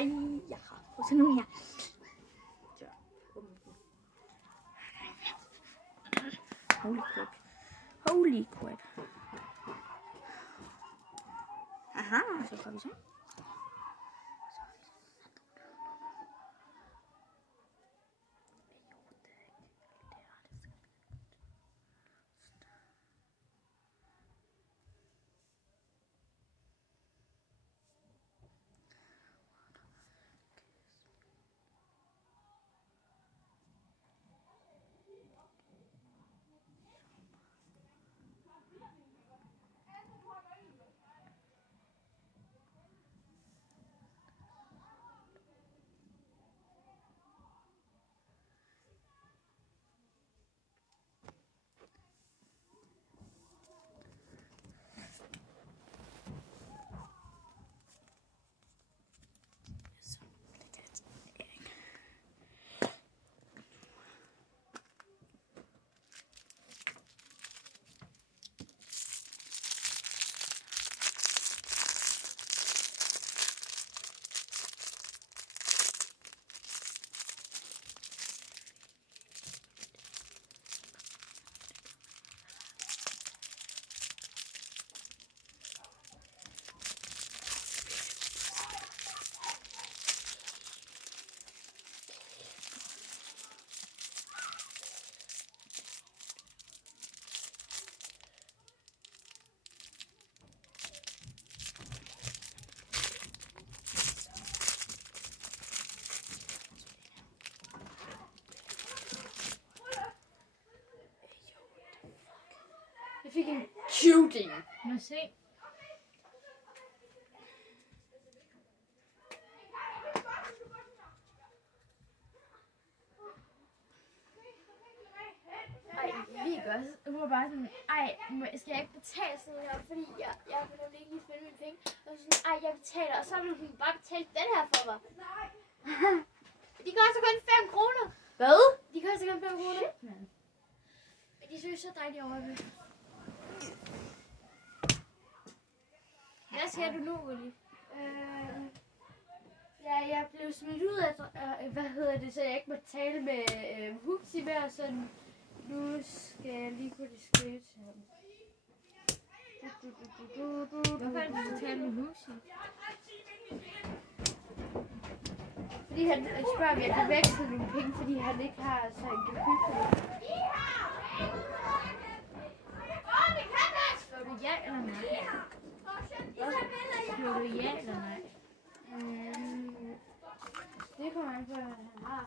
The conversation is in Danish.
Hej, jeg har fået sådan nogle her. Holy crap. Holy crap. Aha, så går vi så. Jeg fik en cutie. Må jeg se? Ej, vi gør også. Hun var bare sådan, ej, skal jeg ikke betale sådan her, fordi jeg kunne nemlig ikke lige finde mine penge. Og så sådan, ej, jeg betaler, og så ville hun bare betale den her for mig. De koster kun 5 kroner. Hvad? De koster kun 5 kroner. Men de synes så dejligt over det. Hvad skal du nu, Uli? Ja, jeg blev smidt ud af, så jeg ikke må tale med Huxi mere, så nu skal jeg lige kunne skrive til ham. Hvorfor er det, du skal tale med Huxi? Fordi han spørger, om jeg kan veksle nogle penge, fordi han ikke har så en gebyr. Skriver du ja eller nej? Skriver du ja eller nej? Det kommer an på, hvad han har.